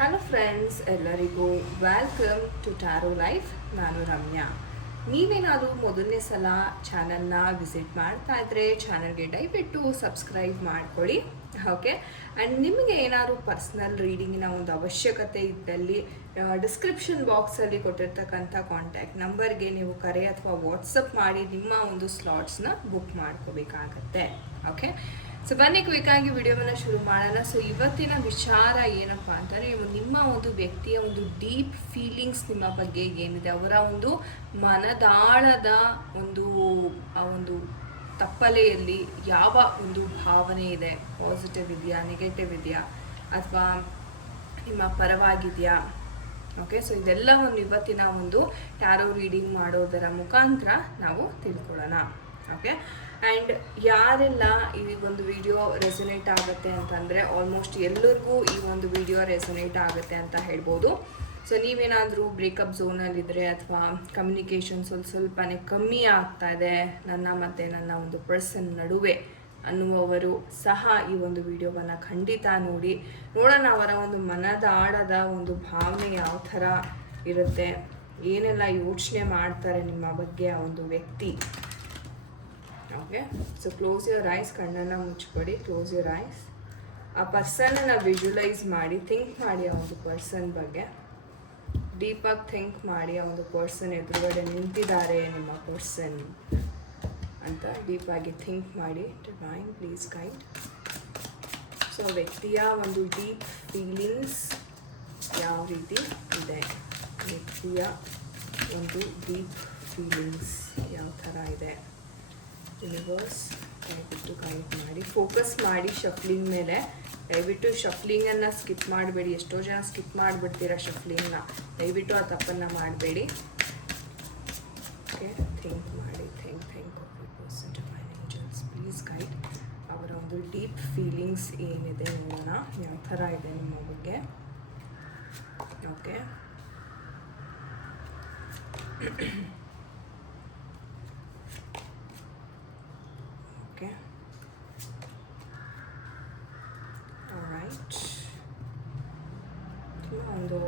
Hello friends ಎಲ್ಲರಿಗೂ welcome to tarot life ನಾನು ರಮ್ಯಾ. ನೀವೇನಾದರೂ ಮೊದಲನೇ ಸಲ ಚಾನಲ್ನ ವಿಸಿಟ್ ಮಾಡ್ತಾ ಇದ್ರೆ ಚಾನಲ್ಗೆ ದಯವಿಟ್ಟು ಸಬ್ಸ್ಕ್ರೈಬ್ ಮಾಡ್ಕೊಳ್ಳಿ. ಓಕೆ ಆ್ಯಂಡ್ ನಿಮಗೆ ಏನಾದರೂ ಪರ್ಸ್ನಲ್ ರೀಡಿಂಗಿನ ಒಂದು ಅವಶ್ಯಕತೆ ಇದ್ದಲ್ಲಿ ಡಿಸ್ಕ್ರಿಪ್ಷನ್ ಬಾಕ್ಸಲ್ಲಿ ಕೊಟ್ಟಿರ್ತಕ್ಕಂಥ ಕಾಂಟ್ಯಾಕ್ಟ್ ನಂಬರ್ಗೆ ನೀವು ಕರೆ ಅಥವಾ ವಾಟ್ಸಪ್ ಮಾಡಿ ನಿಮ್ಮ ಒಂದು ಸ್ಲಾಟ್ಸ್ನ ಬುಕ್ ಮಾಡ್ಕೋಬೇಕಾಗತ್ತೆ. ಓಕೆ ಸೊ ಬನ್ನಿ ಕ್ವಿಕ್ಕಾಗಿ ವಿಡಿಯೋವನ್ನು ಶುರು ಮಾಡೋಣ. ಸೊ ಇವತ್ತಿನ ವಿಚಾರ ಏನಪ್ಪ ಅಂತಂದರೆ ನಿಮ್ಮ ಒಂದು ವ್ಯಕ್ತಿಯ ಒಂದು ಡೀಪ್ ಫೀಲಿಂಗ್ಸ್ ನಿಮ್ಮ ಬಗ್ಗೆ ಏನಿದೆ? ಅವರ ಒಂದು ಮನದಾಳದ ಒಂದು, ಆ ಒಂದು ತಪ್ಪಲೆಯಲ್ಲಿ ಯಾವ ಒಂದು ಭಾವನೆ ಇದೆ? ಪಾಸಿಟಿವ್ ಇದೆಯಾ? ನೆಗೆಟಿವ್ ಇದೆಯಾ? ಅಥವಾ ನಿಮ್ಮ ಪರವಾಗಿದೆಯಾ? ಓಕೆ ಸೊ ಇದೆಲ್ಲವನ್ನು ಇವತ್ತಿನ ಒಂದು ಟ್ಯಾರೋ ರೀಡಿಂಗ್ ಮಾಡೋದರ ಮುಖಾಂತರ ನಾವು ತಿಳ್ಕೊಳ್ಳೋಣ. ಓಕೆ ಆ್ಯಂಡ್ ಯಾರೆಲ್ಲ ಈ ಒಂದು ವಿಡಿಯೋ ರೆಸೊನೇಟ್ ಆಗುತ್ತೆ ಅಂತಂದರೆ ಆಲ್ಮೋಸ್ಟ್ ಎಲ್ಲರಿಗೂ ಈ ಒಂದು ವಿಡಿಯೋ ರೆಸೊನೇಟ್ ಆಗುತ್ತೆ ಅಂತ ಹೇಳ್ಬೋದು. ಸೊ ನೀವೇನಾದರೂ ಬ್ರೇಕಪ್ ಝೋನಲ್ಲಿದ್ದರೆ ಅಥವಾ ಕಮ್ಯುನಿಕೇಷನ್ ಸ್ವಲ್ಪ ಸ್ವಲ್ಪನೇ ಕಮ್ಮಿ ಆಗ್ತಾ ಇದೆ, ನನ್ನ ಮತ್ತು ನನ್ನ ಒಂದು ಪರ್ಸನ್ ನಡುವೆ ಅನ್ನುವವರು ಸಹ ಈ ಒಂದು ವಿಡಿಯೋವನ್ನು ಖಂಡಿತ ನೋಡಿ. ನೋಡೋಣ ಅವರ ಒಂದು ಮನದಾಳದ ಒಂದು ಭಾವನೆ ಯಾವ ಥರ ಇರುತ್ತೆ, ಏನೆಲ್ಲ ಯೋಚನೆ ಮಾಡ್ತಾರೆ ನಿಮ್ಮ ಬಗ್ಗೆ ಆ ಒಂದು ವ್ಯಕ್ತಿ. Okay? So close your eyes ಕಣ್ಣನ್ನು ಮುಚ್ಕೊಡಿ ಕ್ಲೋಸ್ ಯುವರ್ ಐಸ್ ಆ ಪರ್ಸನನ್ನು ವಿಜುವಲೈಸ್ ಮಾಡಿ ಥಿಂಕ್ ಮಾಡಿ ಆ ಒಂದು ಪರ್ಸನ್ ಬಗ್ಗೆ. ಡೀಪಾಗಿ ಥಿಂಕ್ ಮಾಡಿ ಆ ಒಂದು ಪರ್ಸನ್ ಎದುರುಗಡೆ ನಿಂತಿದ್ದಾರೆ ನಿಮ್ಮ ಪರ್ಸನ್ ಅಂತ ಡೀಪಾಗಿ ಥಿಂಕ್ ಮಾಡಿ. ಡಿವೈನ್ ಪ್ಲೀಸ್ ಗೈಡ್ ಸೊ ವ್ಯಕ್ತಿಯ ಒಂದು ಡೀಪ್ ಫೀಲಿಂಗ್ಸ್ ಯಾವ ರೀತಿ ಇದೆ? ವ್ಯಕ್ತಿಯ ಒಂದು ಡೀಪ್ ಫೀಲಿಂಗ್ಸ್ ಯಾವ ಥರ ಇದೆ? ಯೂನಿವರ್ಸ್ ದಯವಿಟ್ಟು ಕನೆಕ್ಟ್ ಮಾಡಿ. ಫೋಕಸ್ ಮಾಡಿ ಶಫ್ಲಿಂಗ್ ಮೇಲೆ. ದಯವಿಟ್ಟು ಶಫ್ಲಿಂಗನ್ನು ಸ್ಕಿಪ್ ಮಾಡಬೇಡಿ. ಎಷ್ಟೋ ಜನ ಸ್ಕಿಪ್ ಮಾಡಿಬಿಡ್ತೀರಾ ಶಫ್ಲಿಂಗ್ನ ದಯವಿಟ್ಟು ಆ ತಪ್ಪನ್ನು ಮಾಡಬೇಡಿ. ಓಕೆ ಥಿಂಕ್ ಮಾಡಿ think thank person divine angels please guide ಅವರ ಒಂದು ಡೀಪ್ ಫೀಲಿಂಗ್ಸ್ ಏನಿದೆ ನಿಮ್ಮನ್ನ ಯಾವ ಥರ ಇದೆ ನಿಮ್ಮ ಬಗ್ಗೆ? ಓಕೆ ರೈಟ್ ಒಂದು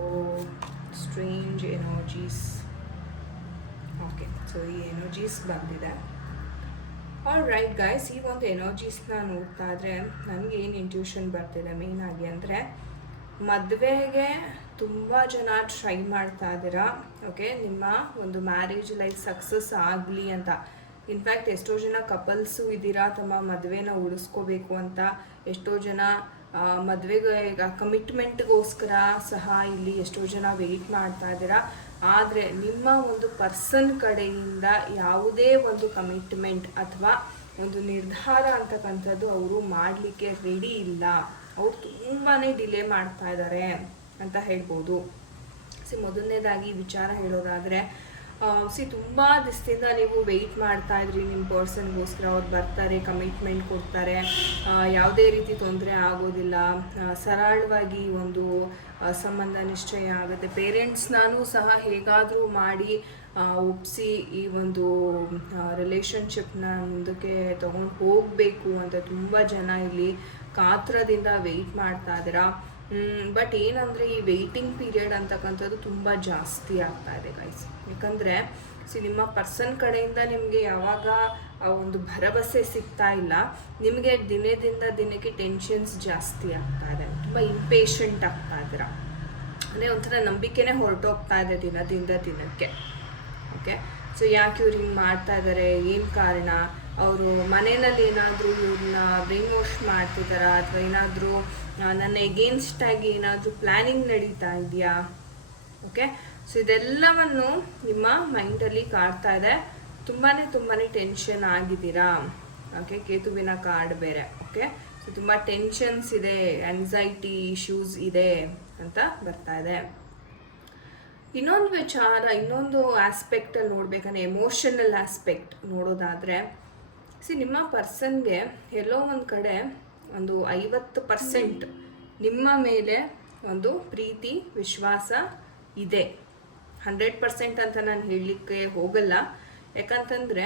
ಸ್ಟ್ರೇಂಜ್ ಎನರ್ಜೀಸ್ ಓಕೆ ಸೊ ಈ ಎನರ್ಜೀಸ್ ಬಂದಿದೆ. ಆಲ್ ರೈಟ್ ಗೈಸ್ ಈ ಒಂದು ಎನರ್ಜೀಸ್ನ ನೋಡ್ತಾ ಇದ್ರೆ ನನಗೆ ಏನು ಇಂಟ್ಯೂಷನ್ ಬರ್ತಿದೆ ಮೇಯ್ನಾಗಿ ಅಂದರೆ ಮದುವೆಗೆ ತುಂಬ ಜನ ಟ್ರೈ ಮಾಡ್ತಾ ಇದ್ದೀರಾ? ಓಕೆ ನಿಮ್ಮ ಒಂದು ಮ್ಯಾರೇಜ್ ಲೈಫ್ ಸಕ್ಸಸ್ ಆಗಲಿ ಅಂತ. ಇನ್ಫ್ಯಾಕ್ಟ್ ಎಷ್ಟೋ ಜನ ಕಪಲ್ಸು ಇದ್ದೀರಾ ತಮ್ಮ ಮದುವೆನ ಉಳಿಸ್ಕೋಬೇಕು ಅಂತ, ಎಷ್ಟೋ ಜನ ಮದುವೆಗೆ ಕಮಿಟ್ಮೆಂಟ್ಗೋಸ್ಕರ ಸಹ ಇಲ್ಲಿ ಎಷ್ಟೋ ಜನ ವೆಯ್ಟ್ ಮಾಡ್ತಾ ಇದ್ದೀರಾ. ಆದರೆ ನಿಮ್ಮ ಒಂದು ಪರ್ಸನ್ ಕಡೆಯಿಂದ ಯಾವುದೇ ಒಂದು ಕಮಿಟ್ಮೆಂಟ್ ಅಥವಾ ಒಂದು ನಿರ್ಧಾರ ಅಂತಕ್ಕಂಥದ್ದು ಅವರು ಮಾಡಲಿಕ್ಕೆ ರೆಡಿ ಇಲ್ಲ. ಅವ್ರು ತುಂಬಾ ಡಿಲೇ ಮಾಡ್ತಾ ಇದ್ದಾರೆ ಅಂತ ಹೇಳ್ಬೋದು. ಸಿ ಮೊದಲನೇದಾಗಿ ವಿಚಾರ ಹೇಳೋದಾದರೆ ಸಿ, ತುಂಬ ದಿವಸದಿಂದ ನೀವು ವೆಯ್ಟ್ ಮಾಡ್ತಾ ಇದ್ರಿ ನಿಮ್ಮ ಪರ್ಸನ್ಗೋಸ್ಕರ ಅವ್ರು ಬರ್ತಾರೆ ಕಮಿಟ್ಮೆಂಟ್ ಕೊಡ್ತಾರೆ. ಯಾವುದೇ ರೀತಿ ತೊಂದರೆ ಆಗೋದಿಲ್ಲ. ಸರಳವಾಗಿ ಒಂದು ಸಂಬಂಧ ನಿಶ್ಚಯ ಆಗುತ್ತೆ. ಪೇರೆಂಟ್ಸ್ನಾನು ಸಹ ಹೇಗಾದರೂ ಮಾಡಿ ಒಪ್ಪಿಸಿ ಈ ಒಂದು ರಿಲೇಷನ್ಶಿಪ್ನ ಮುಂದಕ್ಕೆ ತೊಗೊಂಡು ಹೋಗಬೇಕು ಅಂತ ತುಂಬ ಜನ ಇಲ್ಲಿ ಕಾತ್ರದಿಂದ ವೆಯ್ಟ್ ಮಾಡ್ತಾ ಇದ್ದೀರಾ. ಬಟ್ ಏನಂದರೆ ಈ ವೆಯ್ಟಿಂಗ್ ಪೀರಿಯಡ್ ಅಂತಕ್ಕಂಥದ್ದು ತುಂಬ ಜಾಸ್ತಿ ಆಗ್ತಾ ಇದೆ ಗೈಸ್ ಯಾಕಂದರೆ ಸಿ ನಿಮ್ಮ ಪರ್ಸನ್ ಕಡೆಯಿಂದ ನಿಮಗೆ ಯಾವಾಗ ಆ ಒಂದು ಭರವಸೆ ಸಿಗ್ತಾ ಇಲ್ಲ, ನಿಮಗೆ ದಿನದಿಂದ ದಿನಕ್ಕೆ ಟೆನ್ಷನ್ಸ್ ಜಾಸ್ತಿ ಆಗ್ತಾ ಇದೆ. ತುಂಬ ಇಂಪೇಷಂಟ್ ಆಗ್ತಾ ಇದ್ದೀರಾ. ಅಂದರೆ ಒಂಥರ ನಂಬಿಕೆನೇ ಹೊರಟೋಗ್ತಾ ಇದೆ ದಿನದಿಂದ ದಿನಕ್ಕೆ. ಓಕೆ ಸೊ ಯಾಕೆ ಇವ್ರು ಹಿಂಗೆ ಮಾಡ್ತಾ ಇದ್ದಾರೆ ಏನು ಕಾರಣ? ಅವರು ಮನೆಯಲ್ಲಿ ಏನಾದರೂ ಇವ್ರನ್ನ ಬ್ರೈನ್ ವಾಶ್ ಮಾಡ್ತಿದ್ದಾರಾ? ಅಥವಾ ಏನಾದರೂ ನನ್ನ ಎಗೇನ್ಸ್ಟ್ ಆಗಿ ಏನಾದರೂ ಪ್ಲಾನಿಂಗ್ ನಡೀತಾ ಇದೆಯಾ? ಓಕೆ ಸೊ ಇದೆಲ್ಲವನ್ನು ನಿಮ್ಮ ಮೈಂಡಲ್ಲಿ ಕಾಡ್ತಾ ಇದೆ. ತುಂಬಾ ತುಂಬಾ ಟೆನ್ಷನ್ ಆಗಿದ್ದೀರಾ? ಓಕೆ ಕೇತುವಿನ ಕಾರ್ಡ್ ಬೇರೆ. ಓಕೆ ಸೊ ತುಂಬ ಟೆನ್ಷನ್ಸ್ ಇದೆ ಆಂಗ್ಸೈಟಿ ಇಶ್ಯೂಸ್ ಇದೆ ಅಂತ ಬರ್ತಾ ಇದೆ. ಇನ್ನೊಂದು ವಿಚಾರ, ಇನ್ನೊಂದು ಆಸ್ಪೆಕ್ಟಲ್ಲಿ ನೋಡ್ಬೇಕಂದ್ರೆ ಎಮೋಷನಲ್ ಆಸ್ಪೆಕ್ಟ್ ನೋಡೋದಾದರೆ ಸಿ ನಿಮ್ಮ ಪರ್ಸನ್ಗೆ ಎಲ್ಲೋ ಒಂದು ಕಡೆ ಒಂದು ಐವತ್ತು ಪರ್ಸೆಂಟ್ ನಿಮ್ಮ ಮೇಲೆ ಒಂದು ಪ್ರೀತಿ, ವಿಶ್ವಾಸ ಇದೆ. ಹಂಡ್ರೆಡ್ ಪರ್ಸೆಂಟ್ ಅಂತ ನಾನು ಹೇಳಲಿಕ್ಕೆ ಹೋಗಲ್ಲ. ಯಾಕಂತಂದರೆ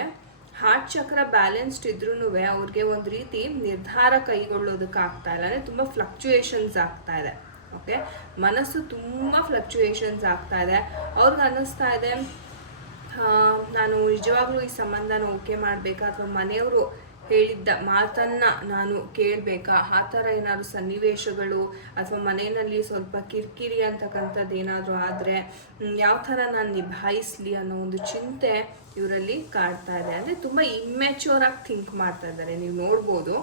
ಹಾರ್ಟ್ ಚಕ್ರ ಬ್ಯಾಲೆನ್ಸ್ಡ್ ಇದ್ರೂ ಅವ್ರಿಗೆ ಒಂದು ರೀತಿ ನಿರ್ಧಾರ ಕೈಗೊಳ್ಳೋದಕ್ಕೆ ಆಗ್ತಾ ಇಲ್ಲ. ಅಂದರೆ ತುಂಬ ಫ್ಲಕ್ಚುಯೇಷನ್ಸ್ ಆಗ್ತಾ ಇದೆ. ಓಕೆ ಮನಸ್ಸು ತುಂಬ ಫ್ಲಕ್ಚುಯೇಷನ್ಸ್ ಆಗ್ತಾ ಇದೆ. ಅವ್ರಿಗೆ ಅನ್ನಿಸ್ತಾ ಇದೆ ನಾನು ನಿಜವಾಗ್ಲೂ ಈ ಸಂಬಂಧನ ಓಕೆ ಮಾಡಬೇಕಾ? ಅಥವಾ ಮನೆಯವರು ಹೇಳಿದ್ದ ಮಾತನ್ನ ನಾನು ಕೇಳಬೇಕಾ? ಆ ಥರ ಏನಾದ್ರು ಸನ್ನಿವೇಶಗಳು ಅಥವಾ ಮನೆಯಲ್ಲಿ ಸ್ವಲ್ಪ ಕಿರಿಕಿರಿ ಅಂತಕ್ಕಂಥದ್ದು ಏನಾದರೂ ಆದರೆ ಯಾವ ಥರ ನಾನು ನಿಭಾಯಿಸಲಿ ಅನ್ನೋ ಒಂದು ಚಿಂತೆ ಇವರಲ್ಲಿ ಕಾಡ್ತಾ ಇದೆ. ಅಂದರೆ ತುಂಬ ಇಮ್ಮೆಚ್ಯೂರ್ ಆಗಿ ಥಿಂಕ್ ಮಾಡ್ತಾ ಇದ್ದಾರೆ. ನೀವು ನೋಡ್ಬೋದು,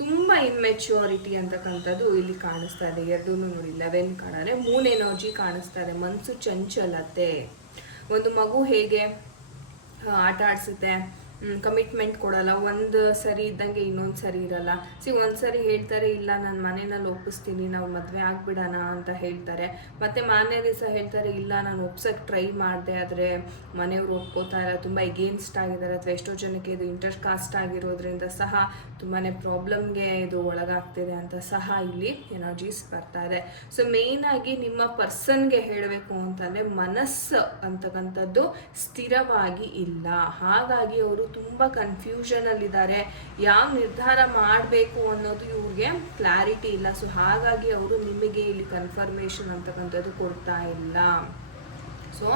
ತುಂಬ ಇಮ್ಮೆಚ್ಯೂರಿಟಿ ಅಂತಕ್ಕಂಥದ್ದು ಇಲ್ಲಿ ಕಾಣಿಸ್ತಾ ಇದೆ. ಎರಡೂ ನೋಡಿ, ಲೆವೆನ್ ಕಾಣಾರೆ ಮೂನ್ ಎನರ್ಜಿ ಕಾಣಿಸ್ತಾ ಇದೆ. ಮನಸ್ಸು ಚಂಚಲತೆ. ಒಂದು ಮಗು ಹೇಗೆ ಆಟ ಆಡಿಸುತ್ತೆ ಕಮಿಟ್ಮೆಂಟ್ ಕೊಡಲ್ಲ. ಒಂದು ಸರಿ ಇದ್ದಂಗೆ ಇನ್ನೊಂದು ಸರಿ ಇರಲ್ಲ. ಸಿ ಒಂದು ಸರಿ ಹೇಳ್ತಾರೆ, ಇಲ್ಲ, ನಾನು ಮನೆಯಲ್ಲಿ ಒಪ್ಪಿಸ್ತೀನಿ, ನಾವು ಮದುವೆ ಆಗಿಬಿಡೋಣ ಅಂತ ಹೇಳ್ತಾರೆ. ಮತ್ತೆ ಮಾರನೇ ದಿವಸ ಹೇಳ್ತಾರೆ, ಇಲ್ಲ, ನಾನು ಒಪ್ಸಕ್ಕೆ ಟ್ರೈ ಮಾಡಿದೆ, ಆದರೆ ಮನೆಯವರು ಒಪ್ಕೋತಾ ಇಲ್ಲ. ತುಂಬ ಎಗೇನ್ಸ್ಟ್ ಆಗಿದ್ದಾರೆ. ಅಥವಾ ಎಷ್ಟೋ ಜನಕ್ಕೆ ಇದು ಇಂಟರ್ ಕಾಸ್ಟ್ ಆಗಿರೋದ್ರಿಂದ ಸಹ ತುಂಬಾ ಪ್ರಾಬ್ಲಮ್ಗೆ ಇದು ಒಳಗಾಗ್ತಿದೆ ಅಂತ ಸಹ ಇಲ್ಲಿ ಎನರ್ಜೀಸ್ ಬರ್ತಾ ಇದೆ ಸೊ ಆಗಿ ನಿಮ್ಮ ಪರ್ಸನ್ಗೆ ಹೇಳಬೇಕು ಅಂತಂದರೆ ಮನಸ್ಸು ಅಂತಕ್ಕಂಥದ್ದು ಸ್ಥಿರವಾಗಿ ಇಲ್ಲ. ಹಾಗಾಗಿ ಅವರು ತುಂಬ ಕನ್ಫ್ಯೂಷನಲ್ಲಿದ್ದಾರೆ ಯಾವ ನಿರ್ಧಾರ ಮಾಡಬೇಕು ಅನ್ನೋದು ಇವ್ರಿಗೆ ಕ್ಲಾರಿಟಿ ಇಲ್ಲ. ಸೊ ಹಾಗಾಗಿ ಅವರು ನಿಮಗೆ ಇಲ್ಲಿ ಕನ್ಫರ್ಮೇಷನ್ ಅಂತಕ್ಕಂಥದ್ದು ಕೊಡ್ತಾ ಇಲ್ಲ. ಸೊ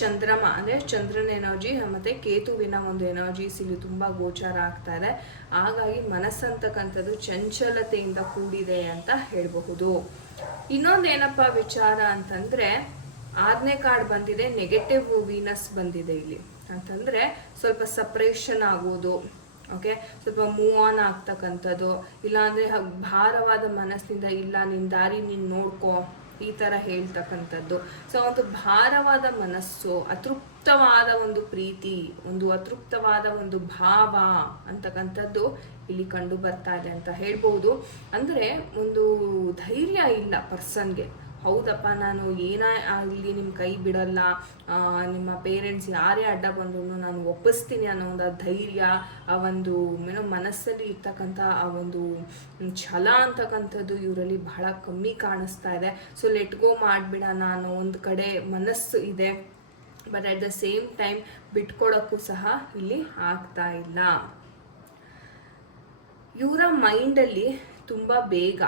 ಚಂದ್ರಮ, ಅಂದರೆ ಚಂದ್ರನ ಎನರ್ಜಿ ಮತ್ತು ಕೇತುವಿನ ಒಂದು ಎನರ್ಜೀಸ್ ಇಲ್ಲಿ ತುಂಬ ಗೋಚಾರ ಆಗ್ತಾ ಇದೆ ಹಾಗಾಗಿ ಮನಸ್ಸಂತಕ್ಕಂಥದ್ದು ಚಂಚಲತೆಯಿಂದ ಕೂಡಿದೆ ಅಂತ ಹೇಳಬಹುದು. ಇನ್ನೊಂದು ಏನಪ್ಪ ವಿಚಾರ ಅಂತಂದರೆ, ಆರನೇ ಕಾರ್ಡ್ ಬಂದಿದೆ ನೆಗೆಟಿವ್ ವೀನಸ್ ಬಂದಿದೆ ಇಲ್ಲಿ. ಅಂತಂದರೆ ಸ್ವಲ್ಪ ಸಪ್ರೇಷನ್ ಆಗೋದು ಓಕೆ ಸ್ವಲ್ಪ ಮೂವ್ ಆನ್ ಆಗ್ತಕ್ಕಂಥದ್ದು, ಇಲ್ಲಾಂದರೆ ಭಾರವಾದ ಮನಸ್ಸಿನಿಂದ, ಇಲ್ಲ ನಿನ್ನ ದಾರಿ ನೀನು ನೋಡ್ಕೋ, ಈ ಥರ ಹೇಳ್ತಕ್ಕಂಥದ್ದು. ಸೊ ಒಂದು ಭಾರವಾದ ಮನಸ್ಸು, ಅತೃಪ್ತವಾದ ಒಂದು ಪ್ರೀತಿ, ಒಂದು ಅತೃಪ್ತವಾದ ಒಂದು ಭಾವ ಅಂತಕ್ಕಂಥದ್ದು ಇಲ್ಲಿ ಕಂಡು ಬರ್ತಾ ಇದೆ ಅಂತ ಹೇಳ್ಬೋದು. ಅಂದರೆ ಒಂದು ಧೈರ್ಯ ಇಲ್ಲ ಪರ್ಸನ್ಗೆ ಹೌದಪ್ಪ, ನಾನು ಏನೇ ಆಗಲಿ ನಿಮ್ಮ ಕೈ ಬಿಡಲ್ಲ. ನಿಮ್ಮ ಪೇರೆಂಟ್ಸ್ ಯಾರೇ ಅಡ್ಡ ಬಂದ್ರು ನಾನು ಒಪ್ಪಿಸ್ತೀನಿ ಅನ್ನೋ ಒಂದು ಧೈರ್ಯ, ಆ ಒಂದು ಏನೋ ಮನಸ್ಸಲ್ಲಿ ಇರ್ತಕ್ಕಂಥ ಆ ಒಂದು ಛಲ ಅಂತಕ್ಕಂಥದ್ದು ಇವರಲ್ಲಿ ಬಹಳ ಕಮ್ಮಿ ಕಾಣಿಸ್ತಾ ಇದೆ. ಸೊ ಲೆಟ್ ಗೋ ಮಾಡಿಬಿಡೋಣ ಅನ್ನೋ ಒಂದು ಕಡೆ ಮನಸ್ಸು ಇದೆ. But at the same time ಬಿಟ್ಕೊಡೋಕ್ಕೂ ಸಹ ಇಲ್ಲಿ ಆಗ್ತಾ ಇಲ್ಲ. ಇವರ ಮೈಂಡಲ್ಲಿ ತುಂಬ ಬೇಗ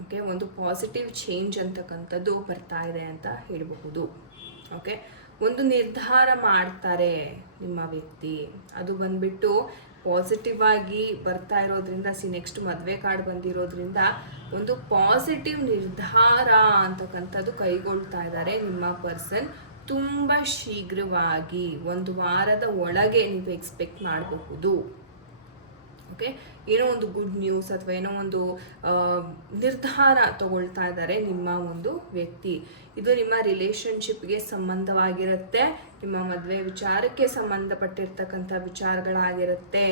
ಓಕೆ, ಒಂದು ಪಾಸಿಟಿವ್ ಚೇಂಜ್ ಅಂತಕ್ಕಂಥದ್ದು ಬರ್ತಾ ಇದೆ ಅಂತ ಹೇಳಬಹುದು. ಓಕೆ, ಒಂದು ನಿರ್ಧಾರ ಮಾಡ್ತಾರೆ ನಿಮ್ಮ ವ್ಯಕ್ತಿ. ಅದು ಬಂದ್ಬಿಟ್ಟು ಪಾಸಿಟಿವ್ ಆಗಿ ಬರ್ತಾ ಇರೋದ್ರಿಂದ ಸಿ ನೆಕ್ಸ್ಟ್ ಮದುವೆ ಕಾರ್ಡ್ ಬಂದಿರೋದ್ರಿಂದ ಒಂದು ಪಾಸಿಟಿವ್ ನಿರ್ಧಾರ ಅಂತಕ್ಕಂಥದ್ದು ಕೈಗೊಳ್ತಾ ಇದ್ದಾರೆ ನಿಮ್ಮ ಪರ್ಸನ್ ತುಂಬ ಶೀಘ್ರವಾಗಿ ಒಂದು ವಾರದ ಒಳಗೆ ನೀವು ಎಕ್ಸ್ಪೆಕ್ಟ್ ಮಾಡಬಹುದು. ಓಕೆ? ಏನೋ ಒಂದು ಗುಡ್ ನ್ಯೂಸ್ ಅಥವಾ ಏನೋ ಒಂದು ನಿರ್ಧಾರ ತಗೊಳ್ತಾ ಇದ್ದಾರೆ ನಿಮ್ಮ ಒಂದು ವ್ಯಕ್ತಿ. ಇದು ನಿಮ್ಮ ರಿಲೇಶನ್ಶಿಪ್ಗೆ ಸಂಬಂಧವಾಗಿರುತ್ತೆ. ನಿಮ್ಮ ಮದುವೆ ವಿಚಾರಕ್ಕೆ ಸಂಬಂಧಪಟ್ಟಿರ್ತಕ್ಕಂಥ ವಿಚಾರಗಳಾಗಿರುತ್ತೆ.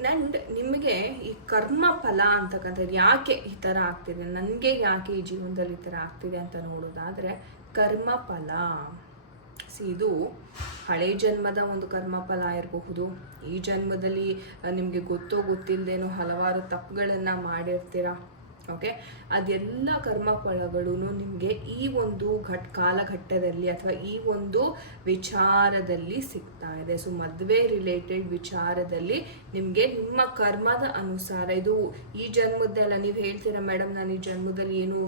ಆ್ಯಂಡ್ ನಿಮಗೆ ಈ ಕರ್ಮ ಫಲ ಅಂತಕ್ಕಂಥದ್ದು ಯಾಕೆ ಈ ಥರ ಆಗ್ತಿದೆ? ನನಗೆ ಯಾಕೆ ಈ ಜೀವನದಲ್ಲಿ ಈ ಥರ ಆಗ್ತಿದೆ ಅಂತ ನೋಡೋದಾದರೆ ಕರ್ಮ ಫಲ. ಸಿ ಇದು ಹಳೆ ಜನ್ಮದ ಒಂದು ಕರ್ಮಫಲ ಇರಬಹುದು. ಈ ಜನ್ಮದಲ್ಲಿ ನಿಮಗೆ ಗೊತ್ತೋ ಗೊತ್ತಿಲ್ಲದೇನೋ ಹಲವಾರು ತಪ್ಪುಗಳನ್ನು ಮಾಡಿರ್ತೀರ? ಓಕೆ? ಅದೆಲ್ಲ ಕರ್ಮಫಲಗಳು ನಿಮಗೆ ಈ ಒಂದು ಘಟ್, ಕಾಲಘಟ್ಟದಲ್ಲಿ ಅಥವಾ ಈ ಒಂದು ವಿಚಾರದಲ್ಲಿ ಸಿಗ್ತಾ ಇದೆ. ಸೊ ಮದುವೆ ರಿಲೇಟೆಡ್ ವಿಚಾರದಲ್ಲಿ ನಿಮಗೆ ನಿಮ್ಮ ಕರ್ಮದ ಅನುಸಾರ ಇದು ಈ ಜನ್ಮದ್ದೆಲ್ಲ ನೀವು ಹೇಳ್ತೀರಾ ಮೇಡಮ್ ನಾನು ಈ ಜನ್ಮದಲ್ಲಿ ಏನು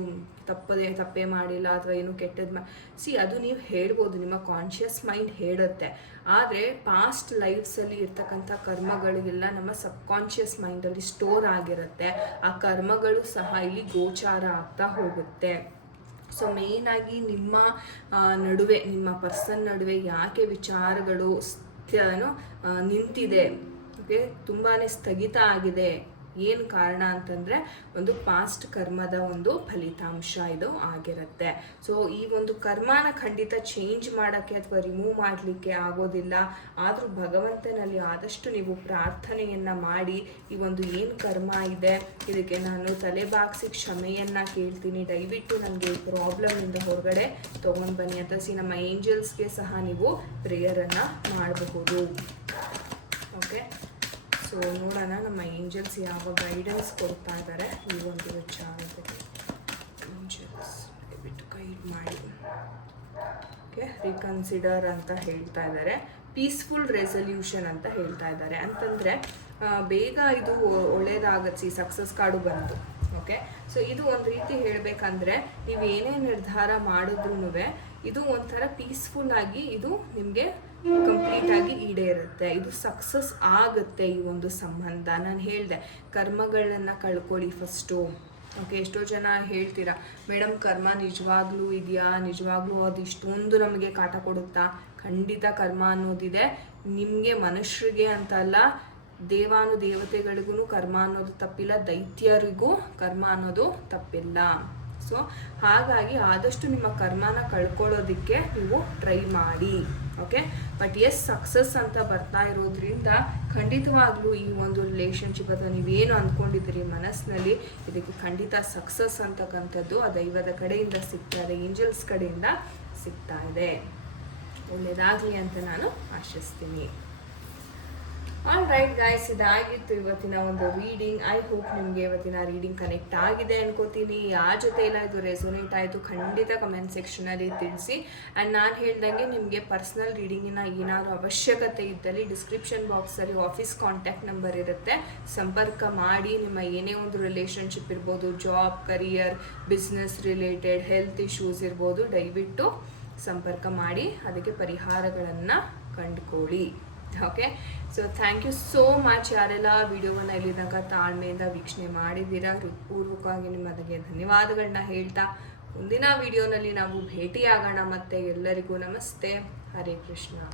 ತಪ್ಪದೆ, ತಪ್ಪೇ ಮಾಡಿಲ್ಲ ಅಥವಾ ಏನು ಕೆಟ್ಟದ್ದು ಮಾ ಸಿ ಅದು ನೀವು ಹೇಳ್ಬೋದು, ನಿಮ್ಮ ಕಾನ್ಷಿಯಸ್ ಮೈಂಡ್ ಹೇಳುತ್ತೆ. ಆದರೆ ಪಾಸ್ಟ್ ಲೈಫ್ಸಲ್ಲಿ ಇರ್ತಕ್ಕಂಥ ಕರ್ಮಗಳಿಗೆಲ್ಲ ನಮ್ಮ ಸಬ್ಕಾನ್ಷಿಯಸ್ ಮೈಂಡಲ್ಲಿ ಸ್ಟೋರ್ ಆಗಿರುತ್ತೆ. ಆ ಕರ್ಮಗಳು ಸಹ ಇಲ್ಲಿ ಗೋಚಾರ ಆಗ್ತಾ ಹೋಗುತ್ತೆ. ಸೊ ಮೇಯ್ನಾಗಿ ನಿಮ್ಮ ನಡುವೆ, ನಿಮ್ಮ ಪರ್ಸನ್ ನಡುವೆ ಯಾಕೆ ವಿಚಾರಗಳು ನಿಂತಿದೆ. ಓಕೆ ತುಂಬಾ ಸ್ಥಗಿತ ಆಗಿದೆ. ಏನು ಕಾರಣ ಅಂತಂದರೆ ಒಂದು ಪಾಸ್ಟ್ ಕರ್ಮದ ಒಂದು ಫಲಿತಾಂಶ ಇದು ಆಗಿರುತ್ತೆ. ಸೊ ಈ ಒಂದು ಕರ್ಮನ ಖಂಡಿತ ಚೇಂಜ್ ಮಾಡೋಕ್ಕೆ ಅಥವಾ ರಿಮೂವ್ ಮಾಡಲಿಕ್ಕೆ ಆಗೋದಿಲ್ಲ. ಆದರೂ ಭಗವಂತನಲ್ಲಿ ಆದಷ್ಟು ನೀವು ಪ್ರಾರ್ಥನೆಯನ್ನು ಮಾಡಿ, ಈ ಒಂದು ಏನು ಕರ್ಮ ಇದೆ, ಇದಕ್ಕೆ ನಾನು ತಲೆ ಕ್ಷಮೆಯನ್ನು ಕೇಳ್ತೀನಿ. ದಯವಿಟ್ಟು ನನಗೆ ಈ ಪ್ರಾಬ್ಲಮಿಂದ ಹೊರಗಡೆ ತೊಗೊಂಡು ಬನ್ನಿ. ಅಂತ ಸಿ ನಮ್ಮ ಏಂಜಲ್ಸ್ಗೆ ಸಹ ನೀವು ಪ್ರೇಯರನ್ನು ಮಾಡಬಹುದು. ಓಕೆ ಸೊ ನೋಡೋಣ, ನಮ್ಮ ಏಂಜಲ್ಸ್ ಯಾವ ಗೈಡೆನ್ಸ್ ಕೊಡ್ತಾ ಇದ್ದಾರೆ ಈ ಒಂದು ವಿಚಾರದಲ್ಲಿ. ಏಂಜಲ್ಸ್ ದಯವಿಟ್ಟು ಗೈಡ್ ಮಾಡಿ. ಓಕೆ ರಿಕನ್ಸಿಡರ್ ಅಂತ ಹೇಳ್ತಾ ಇದ್ದಾರೆ ಪೀಸ್ಫುಲ್ ರೆಸಲ್ಯೂಷನ್ ಅಂತ ಹೇಳ್ತಾ ಇದ್ದಾರೆ ಅಂತಂದರೆ ಬೇಗ ಇದು ಒಳ್ಳೇದಾಗತ್ತೆ ಸಿ ಸಕ್ಸಸ್ ಕಾರ್ಡು ಬಂತು. ಓಕೆ ಸೊ ಇದು ಒಂದು ರೀತಿ ಹೇಳಬೇಕಂದ್ರೆ, ನೀವು ಏನೇ ನಿರ್ಧಾರ ಮಾಡಿದ್ರೂ ಇದು ಒಂಥರ ಪೀಸ್ಫುಲ್ ಆಗಿ ಇದು ನಿಮಗೆ ಕಂಪ್ಲೀಟ್ ಆಗಿ ಈಡೇರುತ್ತೆ. ಇದು ಸಕ್ಸಸ್ ಆಗುತ್ತೆ ಈ ಒಂದು ಸಂಬಂಧ. ನಾನು ಹೇಳಿದೆ, ಕರ್ಮಗಳನ್ನ ಕಳ್ಕೊಳ್ಳಿ ಫಸ್ಟು ಓಕೆ ಎಷ್ಟೋ ಜನ ಹೇಳ್ತೀರಾ ಮೇಡಮ್ ಕರ್ಮ ನಿಜವಾಗ್ಲೂ ಇದೆಯಾ? ನಿಜವಾಗ್ಲೂ ಅದು ಇಷ್ಟೊಂದು ನಮಗೆ ಕಾಟ ಕೊಡುತ್ತಾ? ಖಂಡಿತ ಕರ್ಮ ಅನ್ನೋದಿದೆ. ನಿಮಗೆ ಮನುಷ್ಯರಿಗೆ ಅಂತಲ್ಲ ದೇವಾನು ದೇವತೆಗಳಿಗೂ ಕರ್ಮ ಅನ್ನೋದು ತಪ್ಪಿಲ್ಲ, ದೈತ್ಯರಿಗೂ ಕರ್ಮ ಅನ್ನೋದು ತಪ್ಪಿಲ್ಲ. ಸೊ ಹಾಗಾಗಿ ಆದಷ್ಟು ನಿಮ್ಮ ಕರ್ಮನ ಕಳ್ಕೊಳ್ಳೋದಕ್ಕೆ ನೀವು ಟ್ರೈ ಮಾಡಿ. ಓಕೆ ಬಟ್ ಎಸ್ ಸಕ್ಸಸ್ ಅಂತ ಬರ್ತಾ ಇರೋದ್ರಿಂದ ಖಂಡಿತವಾಗ್ಲೂ ಈ ಒಂದು ರಿಲೇಷನ್ಶಿಪ್ ಅಥವಾ ನೀವೇನು ಅಂದ್ಕೊಂಡಿದ್ದೀರಿ ಮನಸ್ಸಿನಲ್ಲಿ, ಇದಕ್ಕೆ ಖಂಡಿತ ಸಕ್ಸಸ್ ಅಂತಕ್ಕಂಥದ್ದು ಆ ದೈವದ ಕಡೆಯಿಂದ ಸಿಗ್ತಾ ಇದೆ ಏಂಜಲ್ಸ್ ಕಡೆಯಿಂದ ಸಿಗ್ತಾ ಇದೆ. ಒಳ್ಳೆಯದಾಗಲಿ ಅಂತ ನಾನು ಆಶಿಸ್ತೀನಿ. ಆಲ್ ರೈಟ್ ಗಾಯ್ಸ್ ಇದಾಗಿತ್ತು ಇವತ್ತಿನ ಒಂದು ರೀಡಿಂಗ್ ಐ ಹೋಪ್ ನಿಮಗೆ ಇವತ್ತಿನ ರೀಡಿಂಗ್ ಕನೆಕ್ಟ್ ಆಗಿದೆ ಅನ್ಕೋತೀನಿ. ಯಾರ ಜೊತೆ ಎಲ್ಲ ಇದು ರೆಸೊನೇಟ್ ಆಯಿತು, ಖಂಡಿತ ಕಮೆಂಟ್ ಸೆಕ್ಷನಲ್ಲಿ ತಿಳಿಸಿ. ಆ್ಯಂಡ್ ನಾನು ಹೇಳ್ದಂಗೆ ನಿಮಗೆ ಪರ್ಸ್ನಲ್ ರೀಡಿಂಗಿನ ಏನಾದರೂ ಅವಶ್ಯಕತೆ ಇದ್ದಲ್ಲಿ ಡಿಸ್ಕ್ರಿಪ್ಷನ್ ಬಾಕ್ಸಲ್ಲಿ ಆಫೀಸ್ ಕಾಂಟ್ಯಾಕ್ಟ್ ನಂಬರ್ ಇರುತ್ತೆ. ಸಂಪರ್ಕ ಮಾಡಿ, ನಿಮ್ಮ ಏನೇ ಒಂದು ರಿಲೇಷನ್ಶಿಪ್ ಇರ್ಬೋದು job career business related health issues ಇರ್ಬೋದು, ದಯವಿಟ್ಟು ಸಂಪರ್ಕ ಮಾಡಿ. ಅದಕ್ಕೆ ಪರಿಹಾರಗಳನ್ನು ಕಂಡುಕೊಳ್ಳಿ. Okay so thank you so much ಯಾರೆಲ್ಲ ವಿಡಿಯೋವನ್ನು ಇಲ್ಲಿ ತಾಳ್ಮೆಯಿಂದ ವೀಕ್ಷಣೆ ಮಾಡಿದ್ದೀರಾ, ಹೃತ್ಪೂರ್ವಕವಾಗಿ ನಿಮ್ಮದಕ್ಕೆ ಧನ್ಯವಾದಗಳನ್ನ ಹೇಳ್ತಾ ಮುಂದಿನ ವಿಡಿಯೋನಲ್ಲಿ ನಾವು ಭೇಟಿಯಾಗೋಣ. ಮತ್ತೆ ಎಲ್ಲರಿಗೂ ನಮಸ್ತೆ. ಹರೇ ಕೃಷ್ಣ.